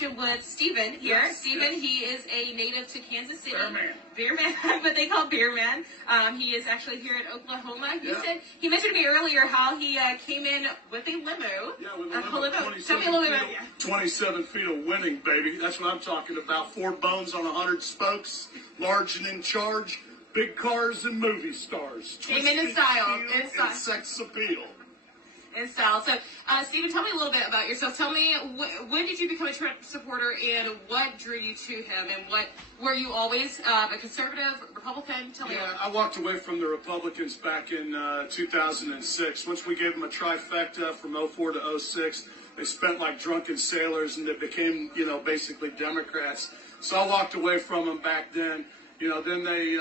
With Stephen here. Yes, Stephen, yes. he is a native to Kansas City. Bear Man. Bear Man, but they call Bear Man. He is actually here in Oklahoma. He mentioned to me earlier how he came in with a limo. Yeah, with a a limo. Tell me a little bit about it. 27 feet of winning, baby. That's what I'm talking about. 4 bones on 100 spokes, large and in charge, big cars and movie stars. Came in style. And sex appeal. In style. So, Stephen, tell me a little bit about yourself. Tell me, when did you become a Trump supporter, and what drew you to him, and what were you always a conservative, Republican? Tell me. Yeah, I walked away from the Republicans back in 2006. Once we gave them a trifecta from 04 to 06, they spent like drunken sailors, and they became, basically Democrats. So I walked away from them back then. Then they,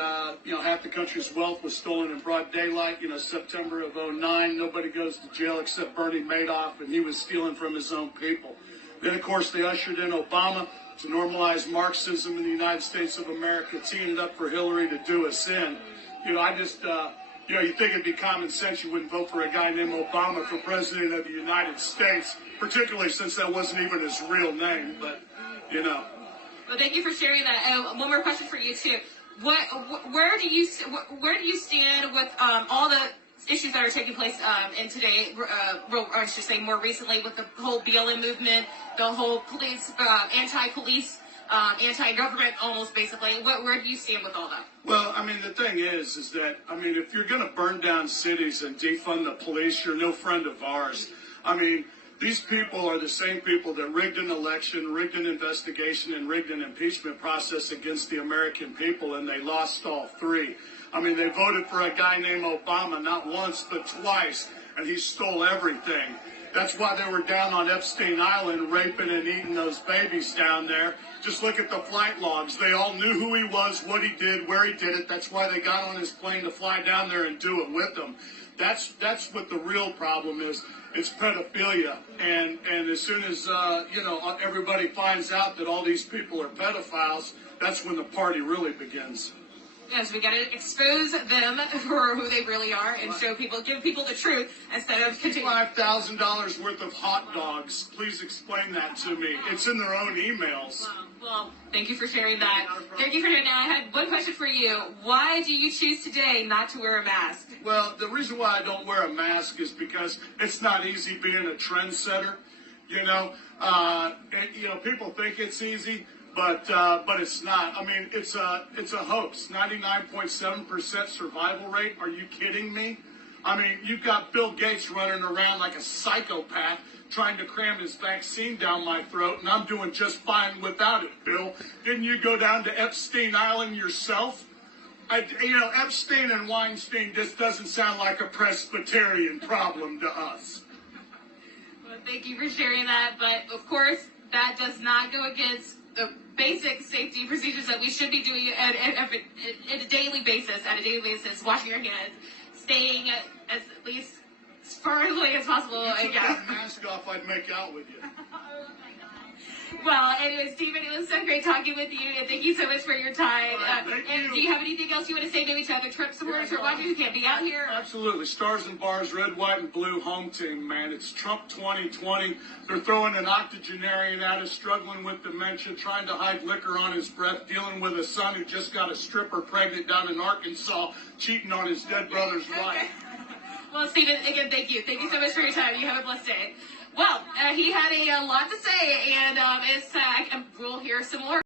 half the country's wealth was stolen in broad daylight. September of 09, nobody goes to jail except Bernie Madoff, and he was stealing from his own people. Then, of course, they ushered in Obama to normalize Marxism in the United States of America, teeing it up for Hillary to do us in. You think it'd be common sense you wouldn't vote for a guy named Obama for president of the United States, particularly since that wasn't even his real name, but. Well, thank you for sharing that. One more question for you too. Where do you stand with all the issues that are taking place in today? I should say more recently with the whole BLM movement, the whole police, anti-police, anti-government, almost basically. Where do you stand with all that? Well, the thing is that if you're going to burn down cities and defund the police, you're no friend of ours. These people are the same people that rigged an election, rigged an investigation, and rigged an impeachment process against the American people, and they lost all 3. They voted for a guy named Obama not once but twice, and he stole everything. That's why they were down on Epstein Island raping and eating those babies down there. Just look at the flight logs. They all knew who he was, what he did, where he did it. That's why they got on his plane to fly down there and do it with him. That's what the real problem is. It's pedophilia, and as soon as everybody finds out that all these people are pedophiles, that's when the party really begins. Yes, we got to expose them for who they really are and give people the truth instead of continuing. $5,000 worth of hot dogs. Please explain that to me. It's in their own emails. Well, thank you for sharing that. Thank you for sharing that. I had one question for you. Why do you choose today not to wear a mask? Well, the reason why I don't wear a mask is because it's not easy being a trendsetter. People think it's easy. But it's not. It's a hoax. 99.7% survival rate. Are you kidding me? You've got Bill Gates running around like a psychopath trying to cram his vaccine down my throat, and I'm doing just fine without it, Bill. Didn't you go down to Epstein Island yourself? Epstein and Weinstein just doesn't sound like a Presbyterian problem to us. Well, thank you for sharing that. But, of course, that does not go against the basic safety procedures that we should be doing at a daily basis, washing your hands, staying at least as far away as possible. If you took that mask off, I'd make out with you. Well, anyway, Stephen, it was so great talking with you, and thank you so much for your time. Thank you. Do you have anything else you want to say to each other, Trump supporters or watchers who can't be out here? Absolutely. Stars and bars, red, white, and blue home team, man. It's Trump 2020. They're throwing an octogenarian at us, struggling with dementia, trying to hide liquor on his breath, dealing with a son who just got a stripper pregnant down in Arkansas, cheating on his dead brother's wife. Well, Stephen, again, thank you. Thank you so much for your time. You have a blessed day. Well, he had a lot to say, and we'll hear some more.